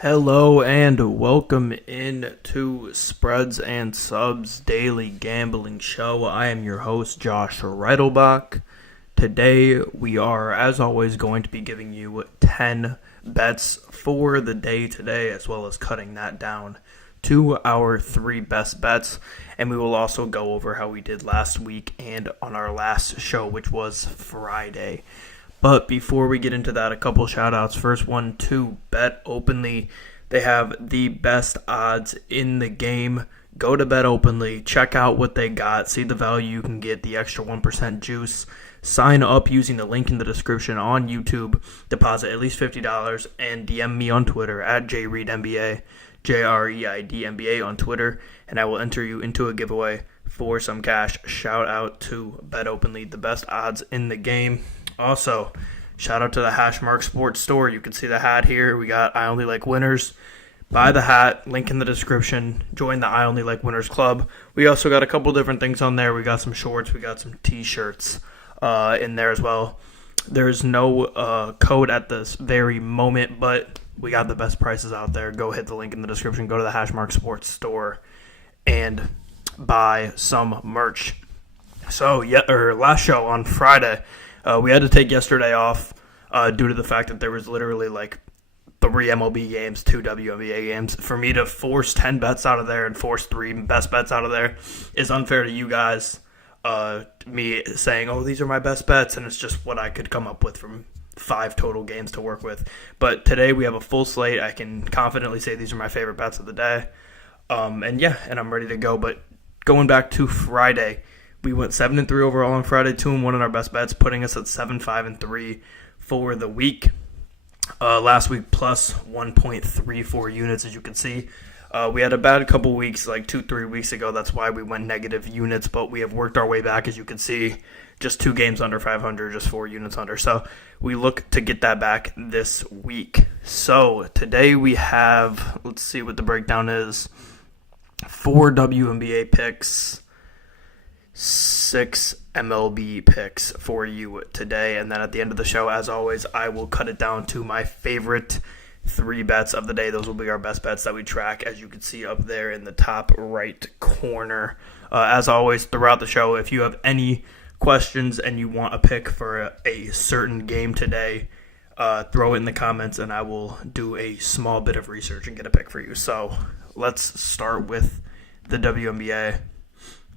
Hello and welcome in to Spreads and Subs Daily Gambling Show. I am your host, Josh Reidelbach. Today we are, as always, going to be giving you 10 bets for the day today, as well as cutting that down to our 3 best bets. And we will also go over how we did last week and on our last show, which was Friday. But before we get into that, a couple shout outs. First one to Bet Openly. They have the best odds in the game. Go to Bet Openly, check out what they got, see the value you can get, the extra 1% juice. Sign up using the link in the description on YouTube. Deposit at least $50 and DM me on Twitter at JReidNBA, JReidNBA on Twitter, and I will enter you into a giveaway for some cash. Shout out to Bet Openly, the best odds in the game. Also, shout out to the Hashmark Sports Store. You can see the hat here. We got I Only Like Winners. Buy the hat, link in the description. Join the I Only Like Winners Club. We also got a couple different things on there. We got some shorts. We got some t-shirts in there as well. There's no code at this very moment, but we got the best prices out there. Go hit the link in the description. Go to the Hashmark Sports Store and buy some merch. So, last show on Friday. We had to take yesterday off due to the fact that there was literally like 3 MLB games, 2 WNBA games. For me to force 10 bets out of there and force 3 best bets out of there is unfair to you guys. Me saying, oh, these are my best bets, and it's just what I could come up with from 5 total games to work with. But today we have a full slate. I can confidently say these are my favorite bets of the day. And I'm ready to go. But going back to Friday, we went 7-3 overall on Friday, 2-1 in our best bets, putting us at 7-5-3 for the week. Last week, plus 1.34 units, as you can see. We had a bad couple weeks, like 2-3 weeks ago. That's why we went negative units, but we have worked our way back, as you can see. Just 2 games under 500, just 4 units under. So we look to get that back this week. So today we have, let's see what the breakdown is, 4 WNBA picks, 6 MLB picks for you today. And then at the end of the show, as always, I will cut it down to my favorite 3 bets of the day. Those will be our best bets that we track, as you can see up there in the top right corner. As always, throughout the show, if you have any questions and you want a pick for a certain game today, throw it in the comments and I will do a small bit of research and get a pick for you. So let's start with the WNBA.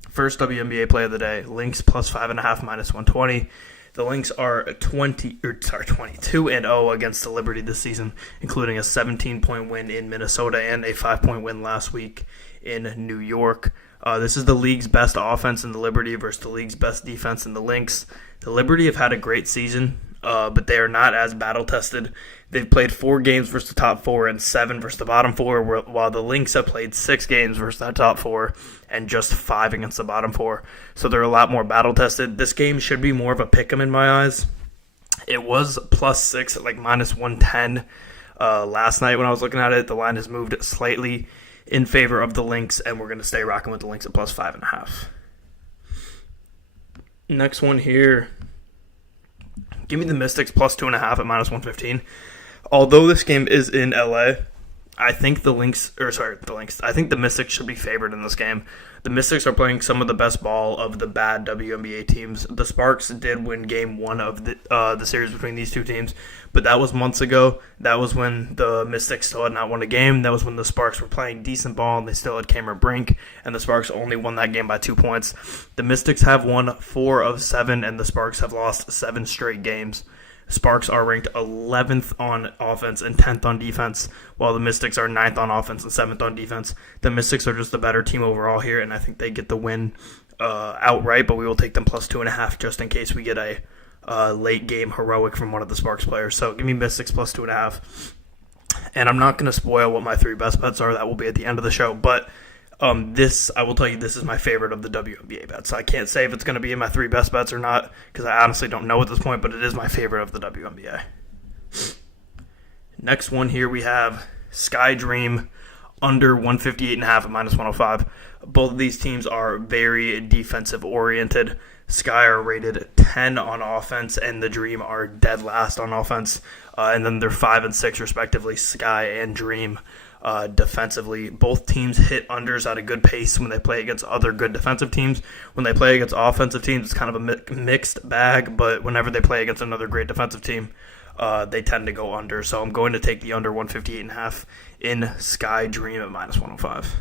First WNBA play of the day, Lynx plus 5.5 minus 120. The Lynx are 22-0 against the Liberty this season, including a 17-point win in Minnesota and a 5-point win last week in New York. This is the league's best offense in the Liberty versus the league's best defense in the Lynx. The Liberty have had a great season, but they are not as battle-tested. They've played 4 games versus the top 4 and 7 versus the bottom 4, while the Lynx have played 6 games versus that top 4 and just 5 against the bottom 4. So they're a lot more battle-tested. This game should be more of a pick'em in my eyes. It was plus 6 at like minus 110 last night when I was looking at it. The line has moved slightly in favor of the Lynx, and we're going to stay rocking with the Lynx at plus 5.5. Next one here. Give me the Mystics plus 2.5 at minus 115. Although this game is in LA, I think the Mystics should be favored in this game. The Mystics are playing some of the best ball of the bad WNBA teams. The Sparks did win game 1 of the series between these two teams, but that was months ago. That was when the Mystics still had not won a game. That was when the Sparks were playing decent ball and they still had Cameron Brink, and the Sparks only won that game by 2 points. The Mystics have won 4 of 7, and the Sparks have lost 7 straight games. Sparks are ranked 11th on offense and 10th on defense, while the Mystics are 9th on offense and 7th on defense. The Mystics are just a better team overall here, and I think they get the win outright, but we will take them plus 2.5 just in case we get a late game heroic from one of the Sparks players. So give me Mystics plus 2.5. And I'm not going to spoil what my 3 best bets are. That will be at the end of the show, but I will tell you, this is my favorite of the WNBA bets. I can't say if it's going to be in my 3 best bets or not, because I honestly don't know at this point, but it is my favorite of the WNBA. Next one here, we have Sky Dream under 158.5 at minus 105. Both of these teams are very defensive oriented. Sky are rated 10 on offense, and the Dream are dead last on offense. And then they're 5 and 6 respectively, Sky and Dream. Defensively, both teams hit unders at a good pace when they play against other good defensive teams. When they play against offensive teams, it's kind of a mixed bag, but whenever they play against another great defensive team, they tend to go under. So I'm going to take the under 158.5 in Sky Dream at minus 105.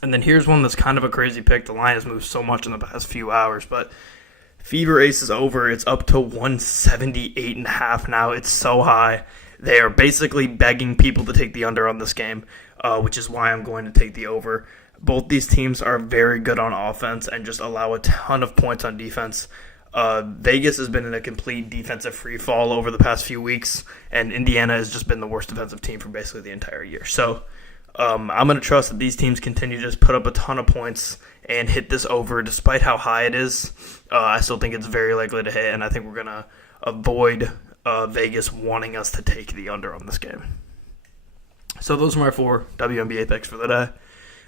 And then here's one that's kind of a crazy pick. The line has moved so much in the past few hours, but Fever Ace is over. It's up to 178.5 now. It's so high. They are basically begging people to take the under on this game, which is why I'm going to take the over. Both these teams are very good on offense and just allow a ton of points on defense. Vegas has been in a complete defensive free fall over the past few weeks, and Indiana has just been the worst defensive team for basically the entire year. So I'm going to trust that these teams continue to just put up a ton of points and hit this over. Despite how high it is, I still think it's very likely to hit, and I think we're going to avoid Vegas wanting us to take the under on this game. So those are my 4 WNBA picks for the day.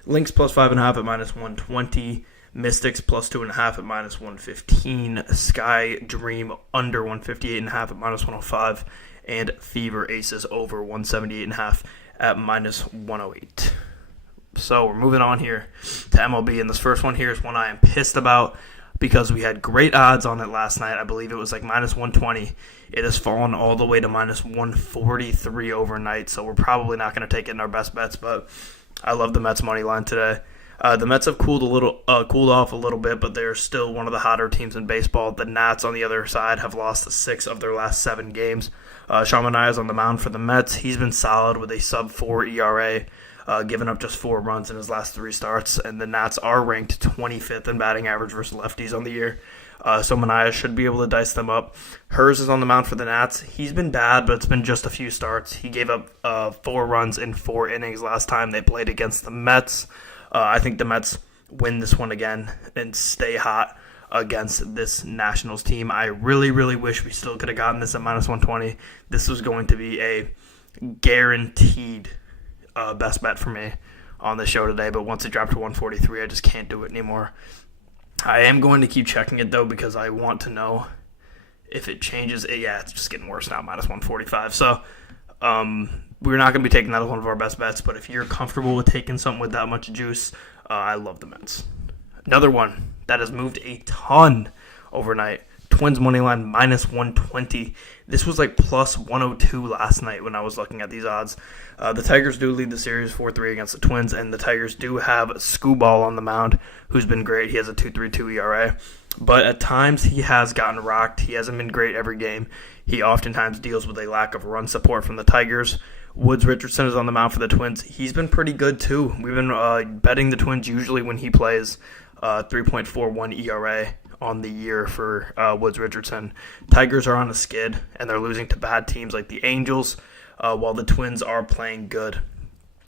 Lynx plus 5.5 at minus 120. Mystics plus 2.5 at minus 115. Sky Dream under 158.5 at minus 105. And Fever Aces over 178.5 at minus 108. So we're moving on here to MLB, and this first one here is one I am pissed about because we had great odds on it last night. I believe it was like minus 120. It has fallen all the way to minus 143 overnight, so we're probably not going to take it in our best bets, but I love the Mets money line today. The Mets have cooled off a little bit, but they're still one of the hotter teams in baseball. The Nats, on the other side, have lost 6 of their last 7 games. Sean Manaea is on the mound for the Mets. He's been solid with a sub-4 ERA, giving up just 4 runs in his last 3 starts, and the Nats are ranked 25th in batting average versus lefties on the year. So Manaea should be able to dice them up. Hers is on the mound for the Nats. He's been bad, but it's been just a few starts. He gave up 4 runs in 4 innings last time they played against the Mets. I think the Mets win this one again and stay hot against this Nationals team. I really, really wish we still could have gotten this at minus 120. This was going to be a guaranteed best bet for me on the show today, but once it dropped to 143, I just can't do it anymore. I am going to keep checking it, though, because I want to know if it changes. Yeah, it's just getting worse now, minus 145. So we're not going to be taking that as one of our best bets, but if you're comfortable with taking something with that much juice, I love the Mets. Another one that has moved a ton overnight, Twins money line minus 120. This was like plus 102 last night when I was looking at these odds. The Tigers do lead the series 4-3 against the Twins, and the Tigers do have Skubal on the mound, who's been great. He has a 2.32 ERA. But at times he has gotten rocked. He hasn't been great every game. He oftentimes deals with a lack of run support from the Tigers. Woods Richardson is on the mound for the Twins. He's been pretty good too. We've been betting the Twins usually when he plays 3.41 ERA on the year for Woods Richardson. Tigers are on a skid, and they're losing to bad teams like the Angels, while the Twins are playing good.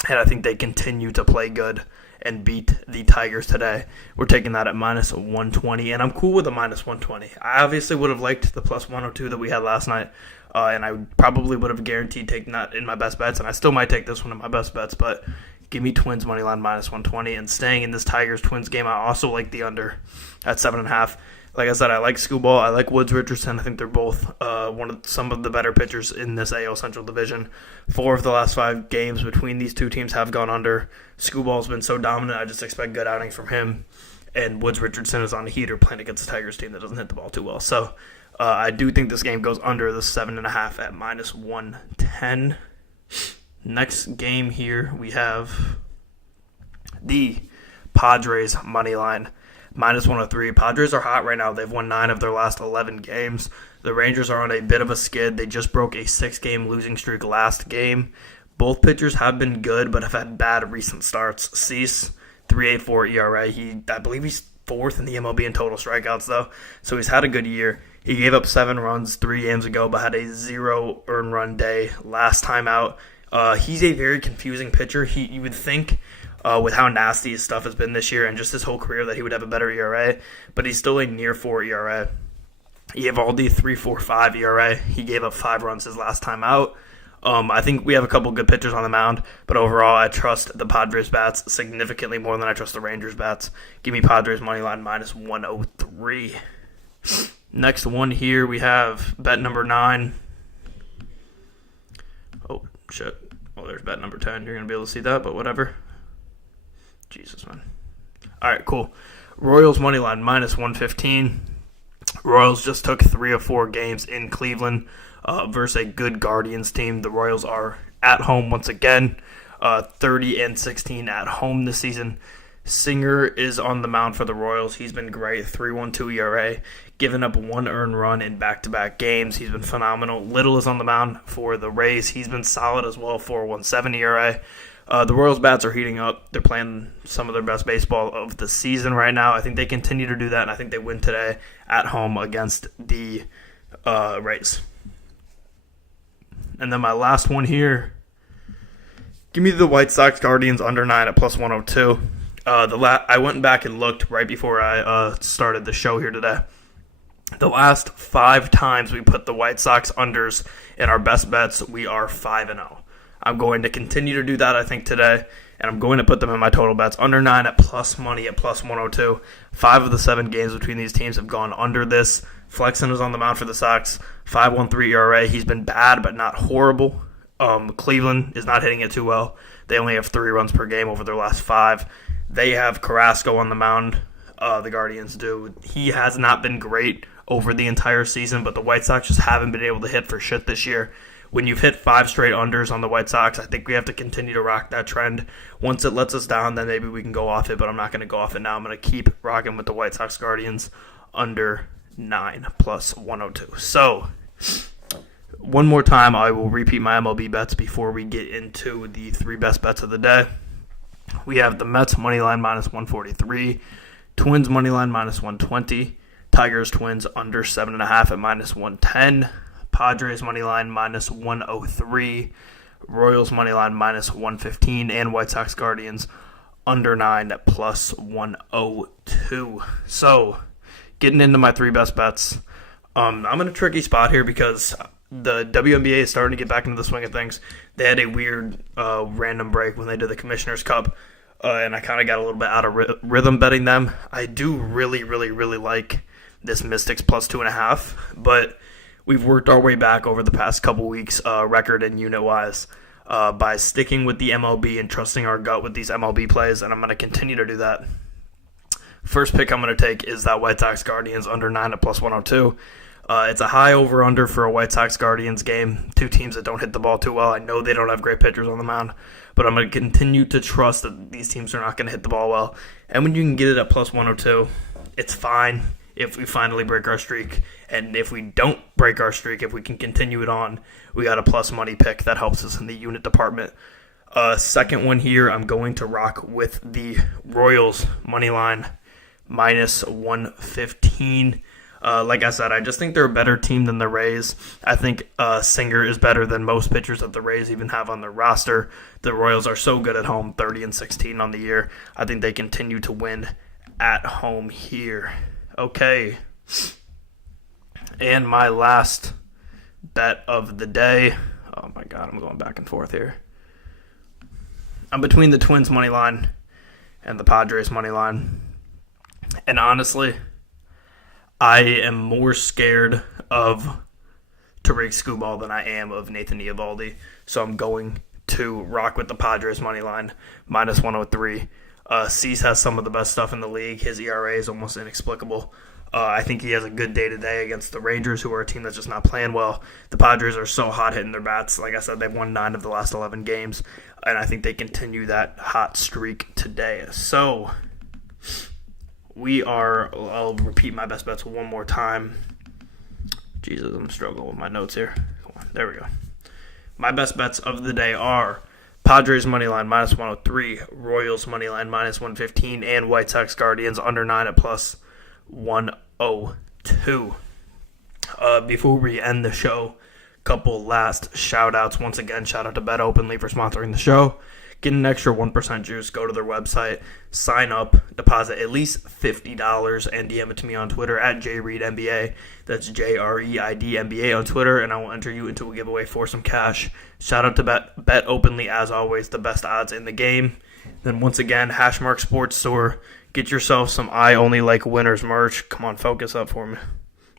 And I think they continue to play good and beat the Tigers today. We're taking that at minus 120, and I'm cool with a minus 120. I obviously would have liked the plus 102 that we had last night, and I probably would have guaranteed taking that in my best bets, and I still might take this one in my best bets, but give me Twins money line minus 120, and staying in this Tigers-Twins game, I also like the under at 7.5. Like I said, I like Skubal. I like Woods Richardson. I think they're both some of the better pitchers in this AL Central Division. 4 of the last 5 games between these two teams have gone under. Skubal's been so dominant, I just expect good outings from him. And Woods Richardson is on a heater playing against the Tigers team that doesn't hit the ball too well. So I do think this game goes under the 7.5 at minus 110. Next game here, we have the Padres money line. Minus 103. Padres are hot right now. They've won 9 of their last 11 games. The Rangers are on a bit of a skid. They just broke a 6-game losing streak last game. Both pitchers have been good, but have had bad recent starts. Cease, 3.84 ERA. I believe he's 4th in the MLB in total strikeouts, though. So he's had a good year. He gave up 7 runs 3 games ago, but had a 0 earned run day last time out. He's a very confusing pitcher. You would think with how nasty his stuff has been this year and just his whole career that he would have a better ERA, but he's still a near 4 ERA. Evaldi, 3.45 ERA. He gave up 5 runs his last time out. I think we have a couple good pitchers on the mound, but overall, I trust the Padres bats significantly more than I trust the Rangers bats. Give me Padres money line minus 103. Next one here, we have bet number 9. Oh, shit. Well, there's bet number 10. You're going to be able to see that, but whatever. Jesus, man. All right, cool. Royals money line minus 115. Royals just took 3 of 4 games in Cleveland versus a good Guardians team. The Royals are at home once again, 30-16 at home this season. Singer is on the mound for the Royals. He's been great, 3.12 ERA, giving up 1 earned run in back-to-back games. He's been phenomenal. Little is on the mound for the Rays. He's been solid as well, 4.17 ERA. The Royals bats are heating up. They're playing some of their best baseball of the season right now. I think they continue to do that, and I think they win today at home against the Rays. And then my last one here, give me the White Sox-Guardians under 9 at plus 102. I went back and looked right before I started the show here today. The last 5 times we put the White Sox unders in our best bets, we are 5-0. I'm going to continue to do that, I think, today, and I'm going to put them in my total bets. Under 9 at plus money at plus 102. 5 of the 7 games between these teams have gone under this. Flexen is on the mound for the Sox, 5.13 ERA. He's been bad, but not horrible. Cleveland is not hitting it too well. They only have 3 runs per game over their last 5. They have Carrasco on the mound. The Guardians do. He has not been great over the entire season, but the White Sox just haven't been able to hit for shit this year. When you've hit 5 straight unders on the White Sox, I think we have to continue to rock that trend. Once it lets us down, then maybe we can go off it, but I'm not going to go off it now. I'm going to keep rocking with the White Sox Guardians under 9 plus 102. So, one more time, I will repeat my MLB bets before we get into the 3 best bets of the day. We have the Mets money line minus 143, Twins money line minus 120, Tigers Twins under 7.5 at minus 110, Padres money line minus 103, Royals money line minus 115, and White Sox Guardians under 9 at plus 102. So, getting into my 3 best bets. I'm in a tricky spot here because the WNBA is starting to get back into the swing of things. They had a weird random break when they did the Commissioner's Cup, and I kind of got a little bit out of rhythm betting them. I do really, really, really like this Mystics plus 2.5, but we've worked our way back over the past couple weeks, record and unit-wise, by sticking with the MLB and trusting our gut with these MLB plays, and I'm going to continue to do that. First pick I'm going to take is that White Sox Guardians under 9 at plus 102. It's a high over-under for a White Sox Guardians game. 2 teams that don't hit the ball too well. I know they don't have great pitchers on the mound, but I'm going to continue to trust that these teams are not going to hit the ball well. And when you can get it at plus 102, it's fine if we finally break our streak. And if we don't break our streak, if we can continue it on, we got a plus money pick that helps us in the unit department. Second one here, I'm going to rock with the Royals money line minus 115. Like I said, I just think they're a better team than the Rays. I think Singer is better than most pitchers that the Rays even have on their roster. The Royals are so good at home, 30-16 on the year. I think they continue to win at home here. Okay. And my last bet of the day. Oh my God, I'm going back and forth here. I'm between the Twins money line and the Padres money line. And honestly, I am more scared of Tariq Skubal than I am of Nathan Eovaldi. So I'm going to rock with the Padres money line, minus 103. Cease has some of the best stuff in the league. His ERA is almost inexplicable. I think he has a good day-to-day against the Rangers, who are a team that's just not playing well. The Padres are so hot hitting their bats. Like I said, they've won 9 of the last 11 games, and I think they continue that hot streak today. So I'll repeat my best bets one more time. Jesus, I'm struggling with my notes here. Come on, there we go. My best bets of the day are Padres moneyline minus 103, Royals moneyline minus 115, and White Sox Guardians under 9 at plus 102. Before we end the show, couple last shout outs. Once again, shout out to Bet Openly for sponsoring the show. get an extra 1% juice. Go to their website, sign up, deposit at least $50, and DM it to me on Twitter at JReedNBA. That's JREIDNBA on Twitter, and I will enter you into a giveaway for some cash. Shout out to Bet Openly, as always, the best odds in the game. Then once again, Hashmark Sports Store. Get yourself some I Only Like Winners merch. Come on, focus up for me.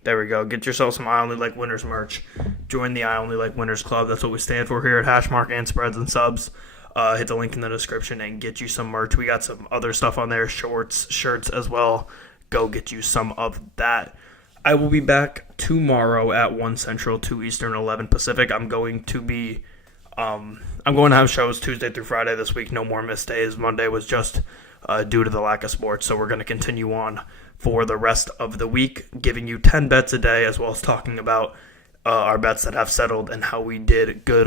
There we go. Get yourself some I Only Like Winners merch. Join the I Only Like Winners Club. That's what we stand for here at Hashmark and Spreads and Subs. Hit the link in the description and get you some merch. We got some other stuff on there, shorts, shirts as well. Go get you some of that. I will be back tomorrow at 1 Central, 2 Eastern, 11 Pacific. I'm going to have shows Tuesday through Friday this week. No more missed days. Monday was just due to the lack of sports. So we're going to continue on for the rest of the week, giving you 10 bets a day, as well as talking about our bets that have settled and how we did good